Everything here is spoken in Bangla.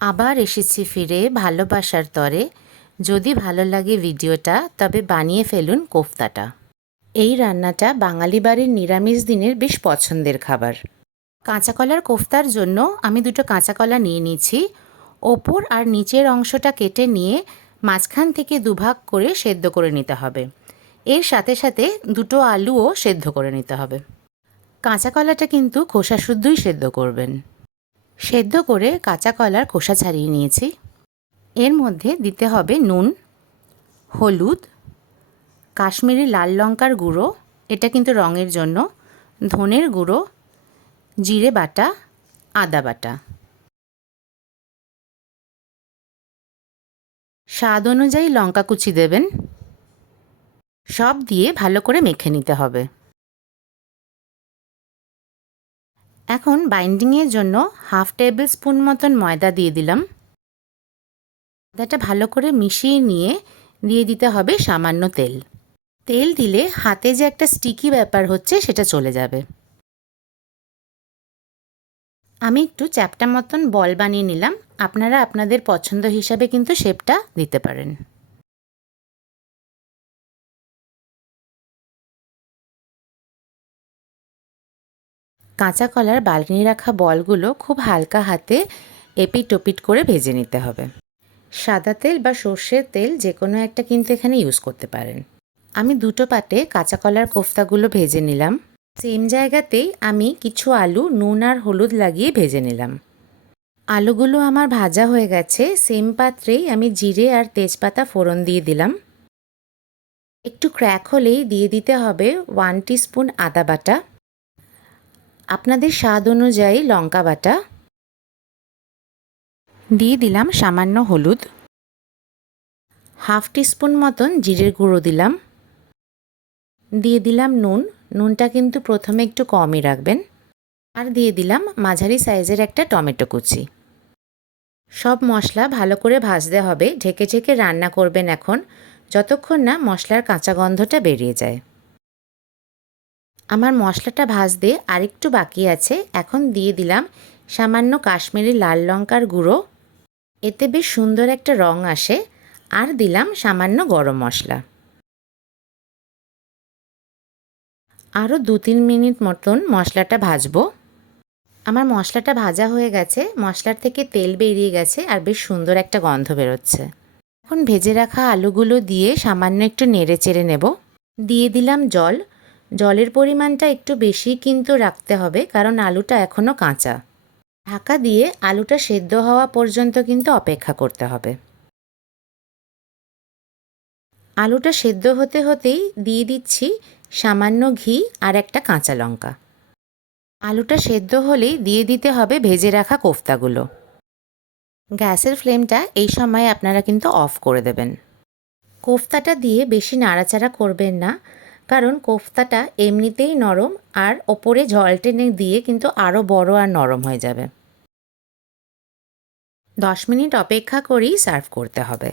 আবার এসেছি ফিরে ভালোবাসার তরে। যদি ভালো লাগে ভিডিওটা তবে বানিয়ে ফেলুন কোফতাটা। এই রান্নাটা বাঙালি বাড়ির নিরামিষ দিনের বেশ পছন্দের খাবার। কাঁচা কলার কোফতার জন্য আমি দুটো কাঁচা কলা নিয়ে নিয়েছি। ওপর আর নিচের অংশটা কেটে নিয়ে মাঝখান থেকে দুভাগ করে সেদ্ধ করে নিতে হবে। এর সাথে সাথে দুটো আলুও সেদ্ধ করে নিতে হবে। কাঁচা কলাটা কিন্তু খোসা শুদ্ধই সেদ্ধ করবেন। সেদ্ধ করে কাঁচা কলার খোসা ছাড়িয়ে নিয়েছি। এর মধ্যে দিতে হবে নুন, হলুদ, কাশ্মীরি লাল লঙ্কার গুঁড়ো, এটা কিন্তু রঙের জন্য, ধনের গুঁড়ো, জিরে বাটা, আদা বাটা। স্বাদ অনুযায়ী লঙ্কা কুচি দেবেন। সব দিয়ে ভালো করে মেখে নিতে হবে। এখন বাইন্ডিংয়ের জন্য হাফ টেবিল স্পুন মতন ময়দা দিয়ে দিলাম। ময়দাটা ভালো করে মিশিয়ে নিয়ে দিয়ে দিতে হবে সামান্য তেল। তেল দিলে হাতে যে একটা স্টিকি ব্যাপার হচ্ছে সেটা চলে যাবে। আমি একটু চ্যাপ্টা মতন বল বানিয়ে নিলাম। আপনারা আপনাদের পছন্দ হিসাবে কিন্তু শেপটা দিতে পারেন। কাঁচা কলার বানিয়ে রাখা বলগুলো খুব হালকা হাতে এপিট ওপিট করে ভেজে নিতে হবে। সাদা তেল বা সর্ষের তেল যে কোনো একটা কিন্তু এখানে ইউজ করতে পারেন। আমি দুটো পাটে কাঁচা কলার কোফতাগুলো ভেজে নিলাম। সেম জায়গাতেই আমি কিছু আলু নুন আর হলুদ লাগিয়ে ভেজে নিলাম। আলুগুলো আমার ভাজা হয়ে গেছে। সেম পাত্রেই আমি জিরে আর তেজপাতা ফোড়ন দিয়ে দিলাম। একটু ক্র্যাক হলেই দিয়ে দিতে হবে 1 টিস্পুন আদা বাটা, আপনাদের স্বাদ অনুযায়ী লঙ্কা বাটা, দিয়ে দিলাম সামান্য হলুদ, হাফ টিস্পুন মতন জিরের গুঁড়ো দিলাম, দিয়ে দিলাম নুন। নুনটা কিন্তু প্রথমে একটু কমই রাখবেন। আর দিয়ে দিলাম মাঝারি সাইজের একটা টমেটো কুচি। সব মশলা ভালো করে ভাজতে হবে। ঢেকে ঢেকে রান্না করবেন এখন, যতক্ষণ না মশলার কাঁচা গন্ধটা বেরিয়ে যায়। আমার মশলাটা ভাজতে আরেকটু বাকি আছে। এখন দিয়ে দিলাম সামান্য কাশ্মীরি লাল লঙ্কার গুঁড়ো, এতে বেশ সুন্দর একটা রং আসে। আর দিলাম সামান্য গরম মশলা। আরও 2-3 মিনিট মতন মশলাটা ভাজবো। আমার মশলাটা ভাজা হয়ে গেছে, মশলার থেকে তেল বেরিয়ে গেছে আর বেশ সুন্দর একটা গন্ধ বেরোচ্ছে। এখন ভেজে রাখা আলুগুলো দিয়ে সামান্য একটু নেড়ে চেড়ে নেব। দিয়ে দিলাম জল। জলের পরিমাণটা একটু বেশি কিন্তু রাখতে হবে, কারণ আলুটা এখনও কাঁচা। ঢাকা দিয়ে আলুটা সেদ্ধ হওয়া পর্যন্ত কিন্তু অপেক্ষা করতে হবে। আলুটা সেদ্ধ হতে হতেই দিয়ে দিচ্ছি সামান্য ঘি আর একটা কাঁচা লঙ্কা। আলুটা সেদ্ধ হলেই দিয়ে দিতে হবে ভেজে রাখা কোফতাগুলো। গ্যাসের ফ্লেমটা এই সময় আপনারা কিন্তু অফ করে দেবেন। কোফতাটা দিয়ে বেশি নাড়াচাড়া করবেন না, কারণ কোফতাটা এমনিতেই নরম আর ওপরে জল টেনে দিয়ে কিন্তু আরও বড় আর নরম হয়ে যাবে। 10 মিনিট অপেক্ষা করেই সার্ভ করতে হবে।